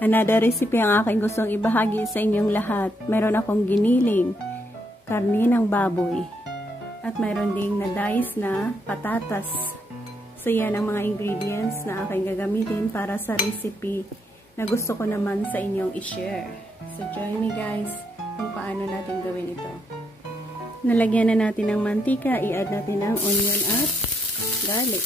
Another recipe ang aking gustong ibahagi sa inyong lahat. Meron akong giniling, karne ng baboy, at meron ding na-dice na patatas. So yan ang mga ingredients na aking gagamitin para sa recipe na gusto ko naman sa inyong i-share. So join me guys kung paano natin gawin ito. Nalagyan na natin ng mantika, i-add natin ang onion at garlic.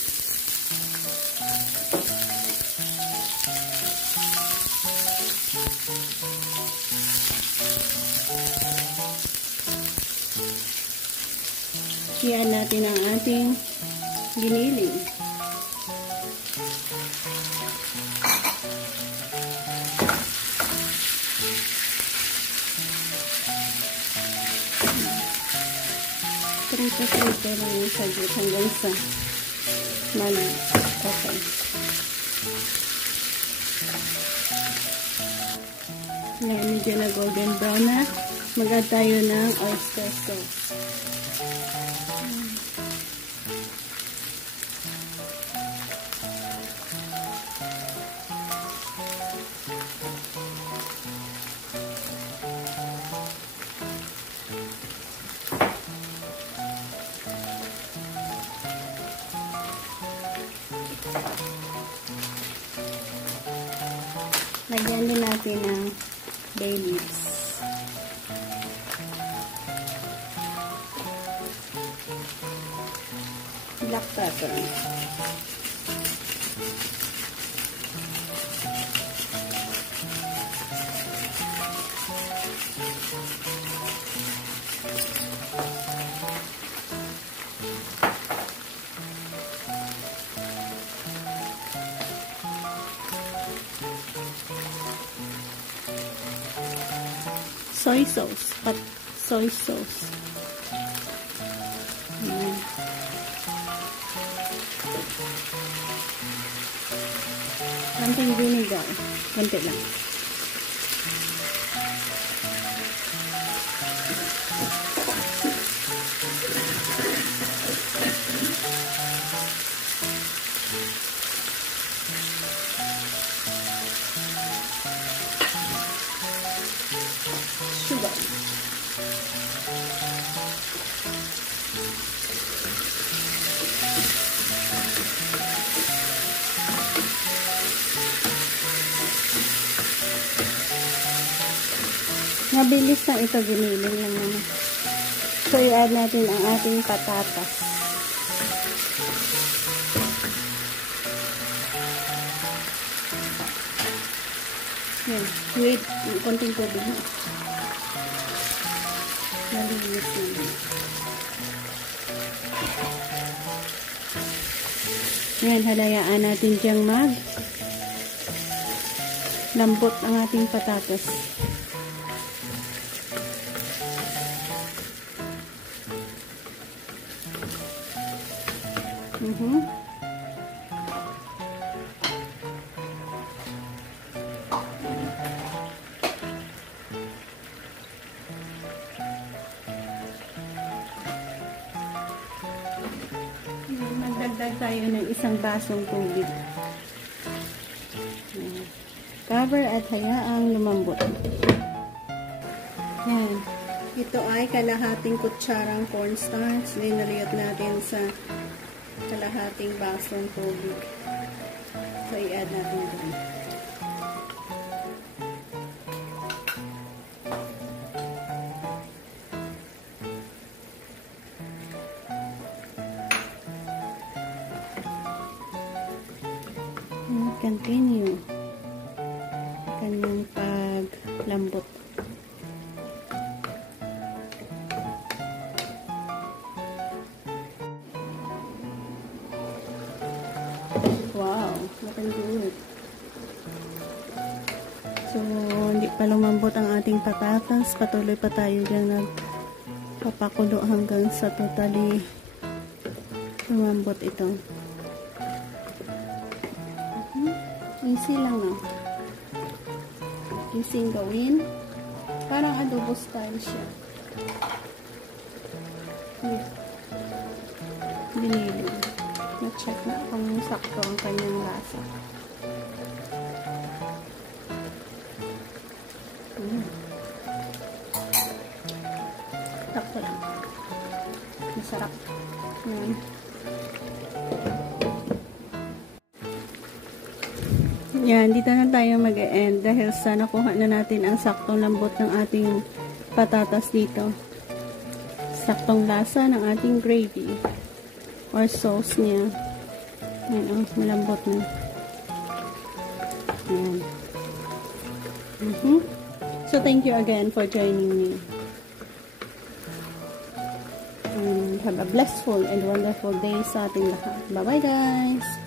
I-add natin ang ating giniling. Trito lang yung saglit hanggang sa manig. Okay. Ngayon, medyo na golden brown na. Mag-add tayo ng oyster sauce. Lagyan din natin ng bay leaves. Black pepper. Soy sauce, soy sauce. Ayan. Konting vinegar, konti lang. Sugar. Mabilis na ito, giniling lang naman. So, i-add natin ang ating patatas. Yan. Wait, konting tubig na. Malinis naman. Yan, halayaan natin diyang lambot ang ating patatas. Magdagdag tayo ng isang basong tubig. Cover at hayaang lumambot. Yan. Ito ay kalahating kutsarang cornstarch. Linaliyot natin sa kalahating basong tubig. So, i-add natin dun. Continue kanyang paglambot. Wow, looking good. So, hindi pa lumambot ang ating patatas. Patuloy pa tayo dyan nagpapakulo hanggang sa totally lumambot ito. Easy lang na. Easy gawin. Parang adobo style siya. Binili. Na-check na kung sakto ang kanyang lasa. Masarap. Yan. Yan, dito na tayo mag-e-end dahil sa nakuha na natin ang saktong lambot ng ating patatas dito. Saktong lasa ng ating gravy or sauce niya. Yan, oh, malambot na. Yan. So, thank you again for joining me. And have a blissful and wonderful day sa ating lahat. Bye-bye, guys!